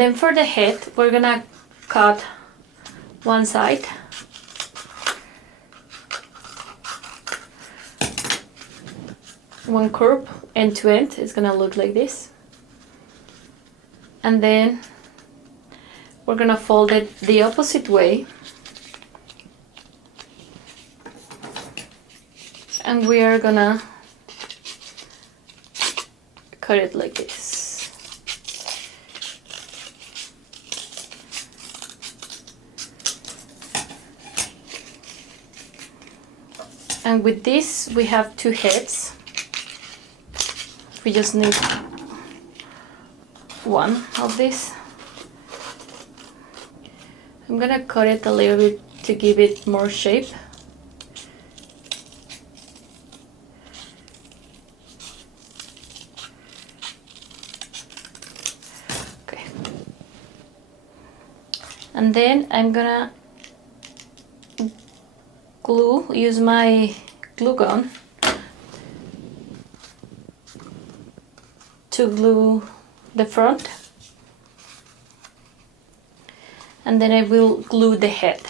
And then for the head, we're gonna cut one side. One curve end to end is gonna look like this. And then we're gonna fold it the opposite way. And we are gonna cut it like this. And with this, we have two heads. We just need one of this. I'm gonna cut it a little bit to give it more shape. Okay. And then I'm gonna use my glue gun to glue the front, and then I will glue the head.